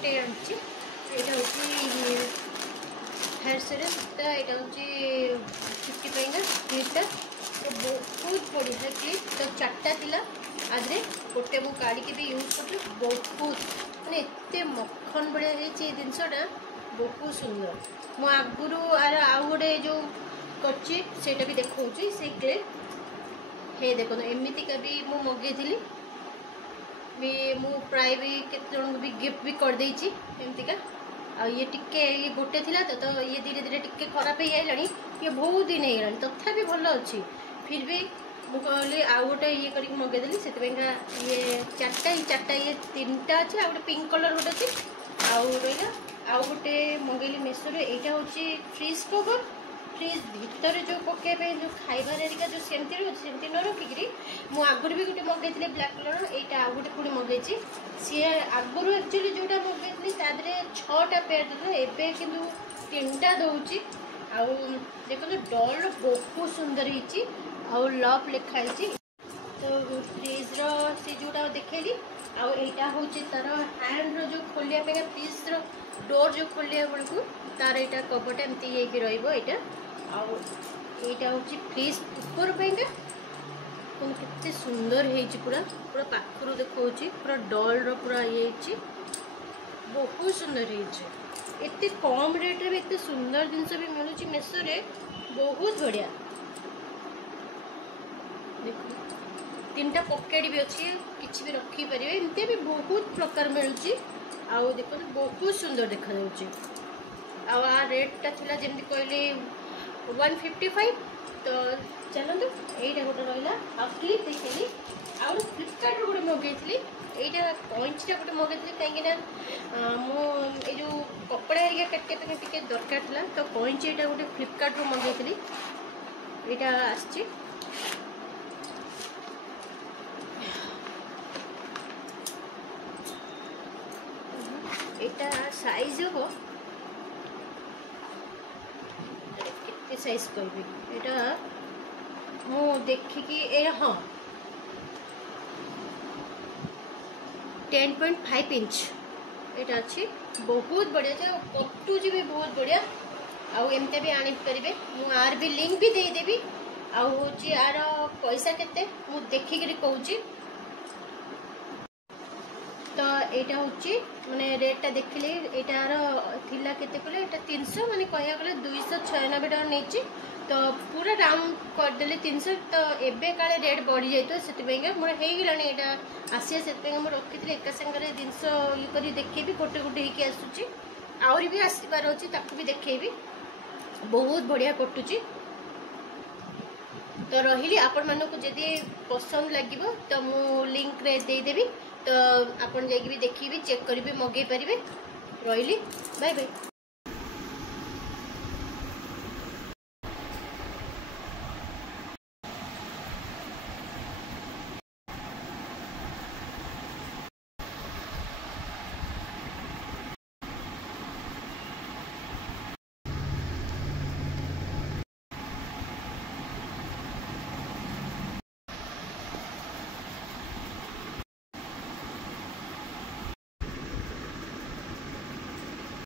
गोटे आनी यहाँ हूँ हेयर सीरम यहाँ हूँ चुटी क्लिपटा तो बहुत बढ़िया क्लिप तो 4टा थिला आधे गोटे मु काढ़ी भी यूज कर बहुत मैंने एत मक्खन बढ़िया ये जिनसटा बहुत सुंदर मु आगुरी आउ गोटे जो करटा भी देखा से क्लिप हे देखो एमतीका भी मु मगेली भी मु प्राय भी केते जन भी गिफ्ट भी कर देछि एमतीका आ ये टिके ये गोटे थिला तो ये धीरे धीरे टिके खराब हो आइलानी ये बहुत दिन हो तथापि भल अच्छी फिर भी मुझे कहली आउ गोटे ये करके मगेदेली से ये 4टा ये 3टा अच्छे आ गोटे पिंक कलर गोटे अच्छे आउ रहा आउ गोटे मगेली मेसो यहाँ हूँ फ्रिज कवर फ्रिज भितर जो पकेबे जो खाइबार हेरिका जो सेमती न रखिकी मु आगुरी भी गोटे मगेली ब्लैक कलर यहाँ आउ गोटे पुणी मगेची सी आगुरी एक्चुअली जोटा मगेली तादे 6टा पेयर देता एबे किंतु 3टा दौची आउ देखो डल बहुत सुंदर होती आउ लव लिखाई तो फ्रिज सी जोटा देखेली आउ यहाँ हूँ तार हैंड रो जो खोलिया फ्रिज रो डोर जो खोलिया बेलू तार यहाँ कवरटा एमती रहा आउ यहाँ हूँ फ्रिज ऊपर के सुंदर है पूरा पूरा पाखर देखा पूरा डल पूरा ये बहुत सुंदर है कम रेट रे भी सुंदर जिनस भी मिलूँ मेसो रे बहुत बढ़िया देखो 3टा पॉकेट भी अच्छी किसी भी रखिपर एमती भी बहुत प्रकार मिलूँ आउ देखो बहुत सुंदर देखा आ रेटा थिला जमी कहली 155 तो चलते यहीटा गोटे रहा आ क्लिप देखी आ फ्लिपकार्ट गोटे मगेली यहाँ कंचीटा गोटे मगेली कहीं मु जो कपड़ा हरिया काटने टे दरकार था तो कंची यहाँ गोटे फ्लिपकार्ट रू मगेली यहाँ आसी यहाँ साइज हम के साइज कहबी यहाँ मु देखिकी हाँ 10.5 इंच यहाँ अच्छी बहुत बढ़िया कटुची भी बहुत बढ़िया आउ एमती भी आनी पारे मुझे भी लिंक भी देदेवी आउ हूँ यार पैसा केते मु देखिकी कहूँ तो यहाँ हूँ मैंने रेटा देखिली यार थिला केते कहले यहाँ 300 माने कह गले 296 टका नहीं तो पूरा राउंड करदे 300 तो एबे काले रेट बढ़ी जाए से मोर होगलानी यहाँ आसिया से मुझे रखी एका सागर जिनस ये कर देखेबी गोटे गोटे होगी आसूची आहरी भी आसबार अच्छी ताकू भी देखेबी बहुत बढ़िया कटुची तो रही आपण मानक जदि पसंद लगे तो मु लिंक रे देदेवी तो आपन जाकि भी देखिए चेक करेंगे मगे पारे रही बाय बाय।